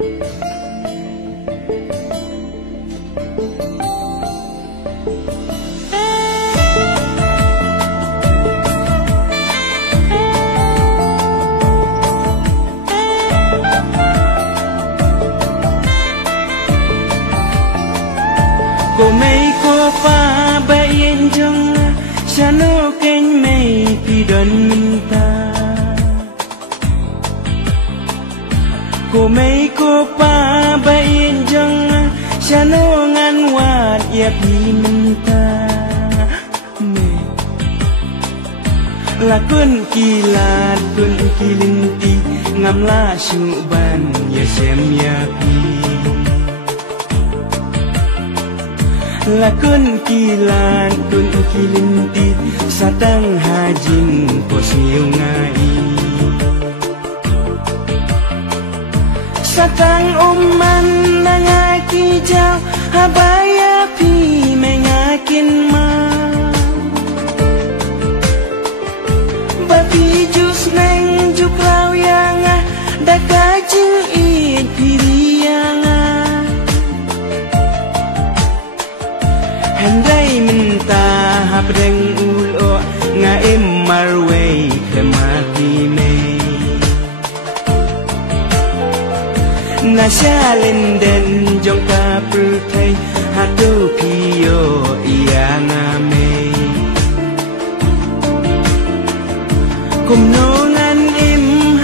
cô mấy cô pha bayin jong chano keng mấy pi don minta cô mấy cô pha bayin jong chano ngan wat ya pi minta la kun kilat kun kilinti ngam la syuban ya sem ya pi lakon kilan kun kilinti satang hajin posniu ngai satang umman nangaki jau habaya pi mengakin ma bapi jus neng juklau yang dakajing it piriang handai minta hapdeng ulo nga marway kemati me nasyalin den jong ka prutai hatu piyo iya ngame kumnongan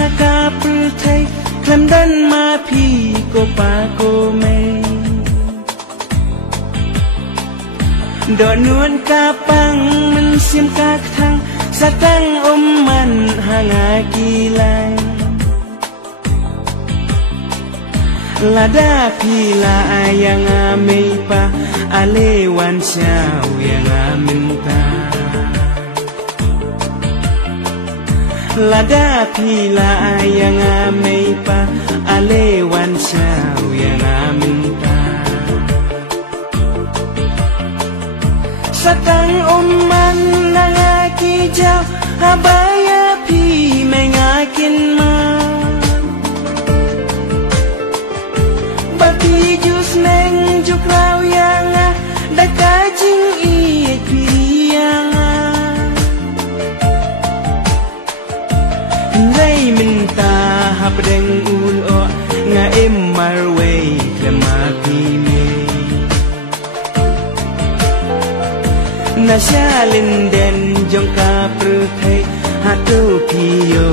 haka prutai klemdan ma pi ko pa ko me do nuan kapang mensim kakthang satang man hanga kilai lada pila ayang amei pa alewan syau yang aminta lada pila ayang amei pa alewan syau yang aminta satang man nangaki jau habaya pi mengakin ma bapi jus neng juklau yang dakajing iet piriang ndai minta hapdeng ulo nga marway kemati me nasyalin den jong ka pruthai hatu piyo